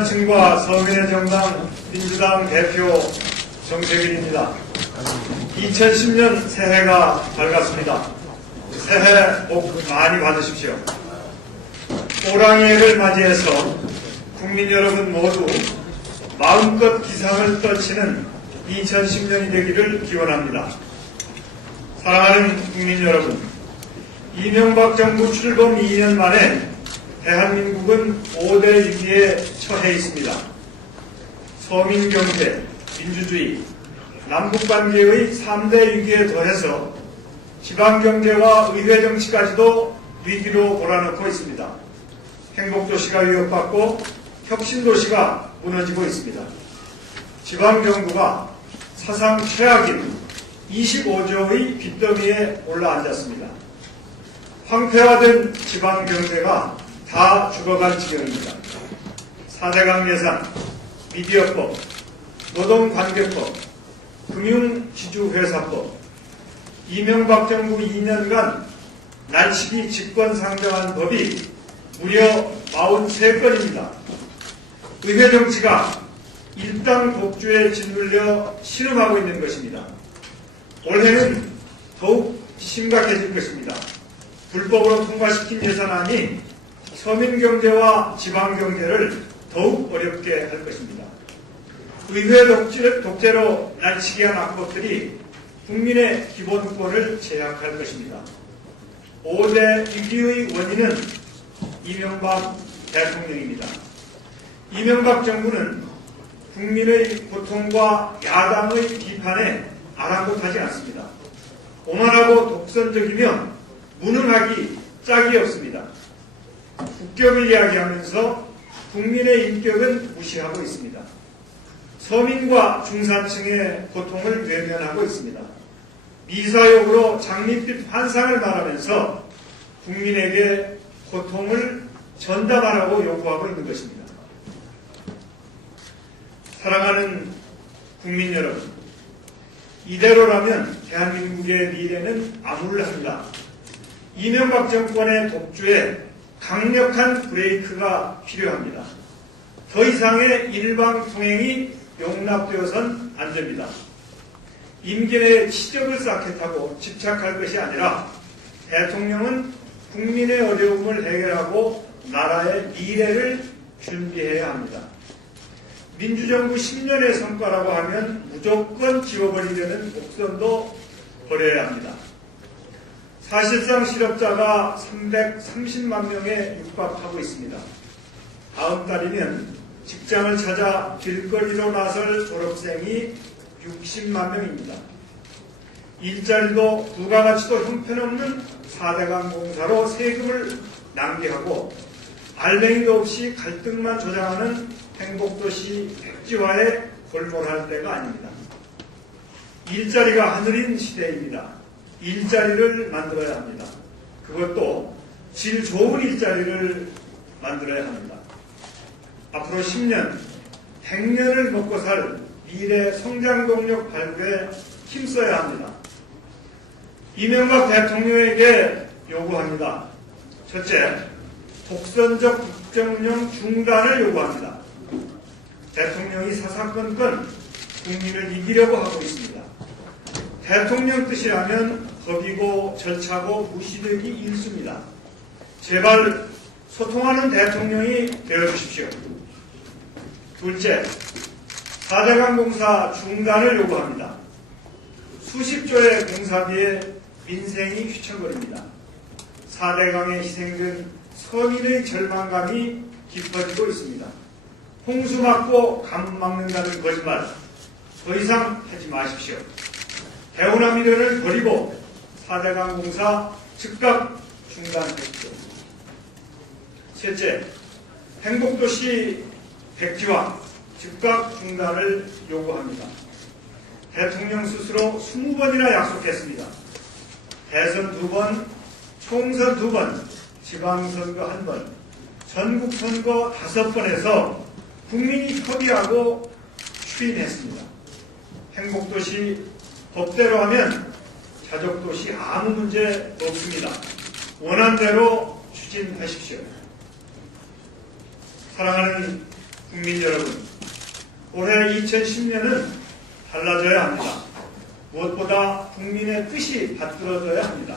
중산층과 서민의 정당 민주당 대표 정세균입니다. 2010년 새해가 밝았습니다. 새해 복 많이 받으십시오. 호랑이해를 맞이해서 국민 여러분 모두 마음껏 기상을 떨치는 2010년이 되기를 기원합니다. 사랑하는 국민 여러분, 이명박 정부 출범 2년 만에 대한민국은 5대 위기에 처해 있습니다. 서민경제, 민주주의, 남북관계의 3대 위기에 더해서 지방경제와 의회정치까지도 위기로 몰아넣고 있습니다. 행복도시가 위협받고 혁신도시가 무너지고 있습니다. 지방정부가 사상 최악인 25조의 빚더미에 올라앉았습니다. 황폐화된 지방경제가 다 죽어갈 지경입니다. 4대강 예산, 미디어법, 노동관계법, 금융지주회사법, 이명박 정부 2년간 날치기 직권상정한 법이 무려 43건입니다. 의회정치가 일당 독주에 짓눌려 실험하고 있는 것입니다. 올해는 더욱 심각해질 것입니다. 불법으로 통과시킨 예산안이 서민경제와 지방경제를 더욱 어렵게 할 것입니다. 의회 독재로 날치기한 악법들이 국민의 기본권을 제약할 것입니다. 5대 위기의 원인은 이명박 대통령입니다. 이명박 정부는 국민의 고통과 야당의 비판에 아랑곳하지 않습니다. 오만하고 독선적이며 무능하기 짝이 없습니다. 국격을 이야기하면서 국민의 인격은 무시하고 있습니다. 서민과 중산층의 고통을 외면하고 있습니다. 미사역으로 장밋빛 환상을 말하면서 국민에게 고통을 전담하라고 요구하고 있는 것입니다. 사랑하는 국민 여러분, 이대로라면 대한민국의 미래는 암울합니다. 이명박 정권의 독주에 강력한 브레이크가 필요합니다. 더 이상의 일방통행이 용납되어선 안 됩니다. 임기 내에 치적을 쌓게 타고 집착할 것이 아니라 대통령은 국민의 어려움을 해결하고 나라의 미래를 준비해야 합니다. 민주정부 10년의 성과라고 하면 무조건 지워버리려는 목선도 버려야 합니다. 사실상 실업자가 330만 명에 육박하고 있습니다. 다음 달이면 직장을 찾아 길거리로 나설 졸업생이 60만 명입니다. 일자리도 부가가치도 형편없는 4대강 공사로 세금을 낭비하고 알맹이도 없이 갈등만 조장하는 행복도시 백지화에 골몰할 때가 아닙니다. 일자리가 하늘인 시대입니다. 일자리를 만들어야 합니다. 그것도 질 좋은 일자리를 만들어야 합니다. 앞으로 10년, 100년을 먹고 살 미래 성장 동력 발굴에 힘써야 합니다. 이명박 대통령에게 요구합니다. 첫째, 독선적 국정운영 중단을 요구합니다. 대통령이 사사건건 국민을 이기려고 하고 있습니다. 대통령 뜻이라면 법이고 절차고 무시되기 일쑤입니다. 제발 소통하는 대통령이 되어주십시오. 둘째, 4대강 공사 중단을 요구합니다. 수십조의 공사비에 민생이 휘청거립니다. 4대강에 희생된 서민의 절망감이 깊어지고 있습니다. 홍수 막고 감 막는다는 거짓말 더 이상 하지 마십시오. 대우나 미련을 버리고 4대강 공사 즉각 중단하십시오. 셋째, 행복도시 백지화 즉각 중단을 요구합니다. 대통령 스스로 20번이나 약속했습니다. 대선 2번, 총선 2번, 지방선거 1번, 전국선거 5번에서 국민이 협의하고 추인했습니다. 행복도시 법대로 하면 자족도시 아무 문제 없습니다. 원한대로 추진하십시오. 사랑하는 국민 여러분, 올해 2010년은 달라져야 합니다. 무엇보다 국민의 뜻이 받들어져야 합니다.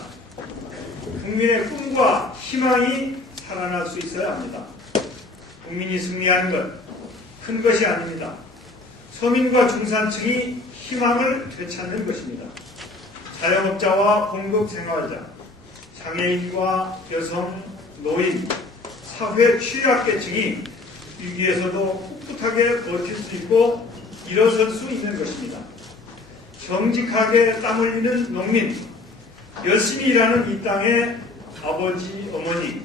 국민의 꿈과 희망이 살아날 수 있어야 합니다. 국민이 승리하는 것, 큰 것이 아닙니다. 서민과 중산층이 희망을 되찾는 것입니다. 자영업자와 공급생활자, 장애인과 여성, 노인, 사회 취약계층이 위기에서도 꿋꿋하게 버틸 수 있고 일어설 수 있는 것입니다. 정직하게 땀 흘리는 농민, 열심히 일하는 이 땅의 아버지, 어머니,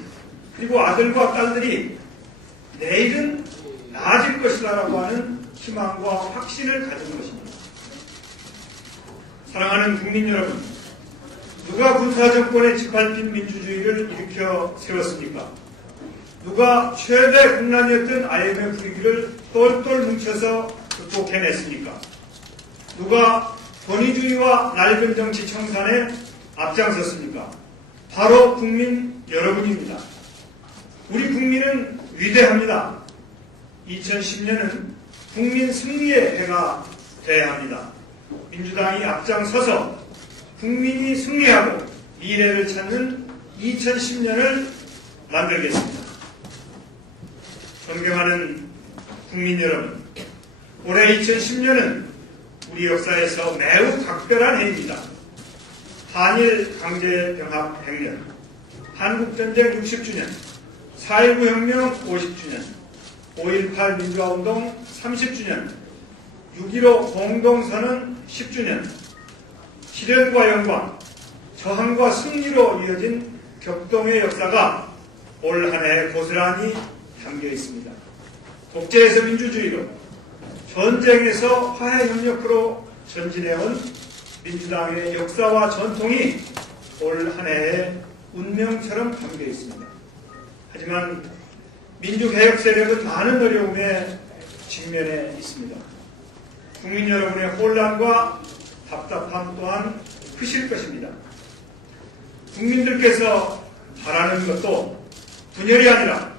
그리고 아들과 딸들이 내일은 나아질 것이라고 하는 희망과 확신을 가진 것입니다. 사랑하는 국민 여러분, 누가 군사정권의 짓밟힌 민주주의를 일으켜 세웠습니까? 누가 최대 국난이었던 IMF 위기를 똘똘 뭉쳐서 극복해냈습니까? 누가 권위주의와 낡은 정치 청산에 앞장섰습니까? 바로 국민 여러분입니다. 우리 국민은 위대합니다. 2010년은 국민 승리의 해가 돼야 합니다. 민주당이 앞장서서 국민이 승리하고 미래를 찾는 2010년을 만들겠습니다. 존경하는 국민 여러분, 올해 2010년은 우리 역사에서 매우 각별한 해입니다. 한일 강제병합 100년, 한국전쟁 60주년, 4.19 혁명 50주년, 5.18 민주화운동 30주년, 6.15 공동선언 10주년, 시련과 영광, 저항과 승리로 이어진 격동의 역사가 올 한 해 고스란히 담겨 있습니다. 독재에서 민주주의로, 전쟁에서 화해협력으로 전진해온 민주당의 역사와 전통이 올 한 해의 운명처럼 담겨 있습니다. 하지만 민주개혁 세력은 많은 어려움에 직면해 있습니다. 국민 여러분의 혼란과 답답함 또한 크실 것입니다. 국민들께서 바라는 것도 분열이 아니라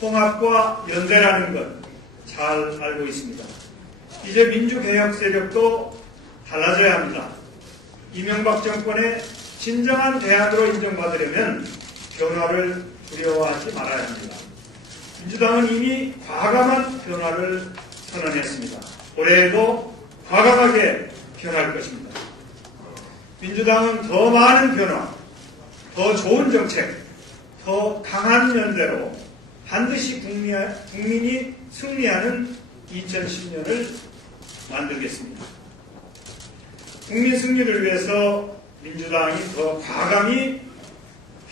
통합과 연대라는 것 잘 알고 있습니다. 이제 민주개혁 세력도 달라져야 합니다. 이명박 정권의 진정한 대안으로 인정받으려면 변화를 두려워하지 말아야 합니다. 민주당은 이미 과감한 변화를 선언했습니다. 올해에도 과감하게 변할 것입니다. 민주당은 더 많은 변화, 더 좋은 정책, 더 강한 연대로 반드시 국민이 승리하는 2010년을 만들겠습니다. 국민 승리를 위해서 민주당이 더 과감히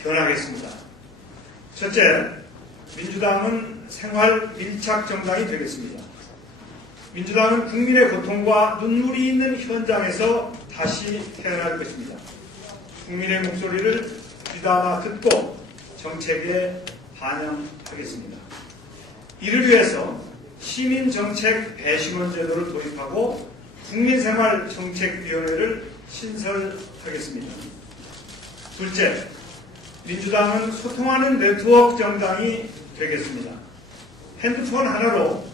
변하겠습니다. 첫째, 민주당은 생활 밀착 정당이 되겠습니다. 민주당은 국민의 고통과 눈물이 있는 현장에서 다시 태어날 것입니다. 국민의 목소리를 귀담아 듣고 정책에 반영하겠습니다. 이를 위해서 시민정책 배심원 제도를 도입하고 국민생활정책위원회를 신설하겠습니다. 둘째, 민주당은 소통하는 네트워크 정당이 되겠습니다. 핸드폰 하나로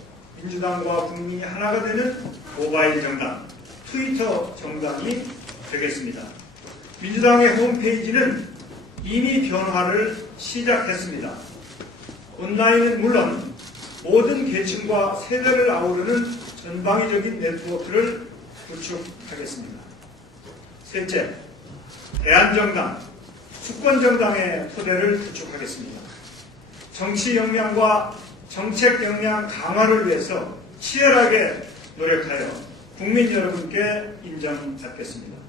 민주당과 국민이 하나가 되는 모바일 정당, 트위터 정당이 되겠습니다. 민주당의 홈페이지는 이미 변화를 시작했습니다. 온라인은 물론 모든 계층과 세대를 아우르는 전방위적인 네트워크를 구축하겠습니다. 셋째, 대한정당, 수권정당의 토대를 구축하겠습니다. 정치 역량과 정책 역량 강화를 위해서 치열하게 노력하여 국민 여러분께 인정받겠습니다.